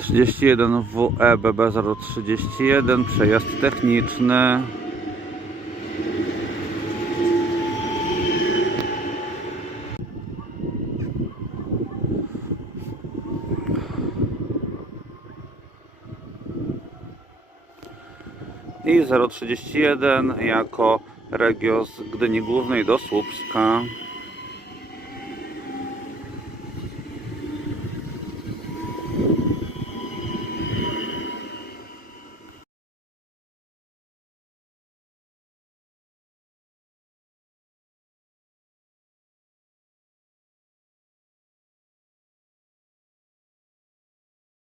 031 WE BB 031 przejazd techniczny. I 031 jako regio z Gdyni Głównej do Słupska.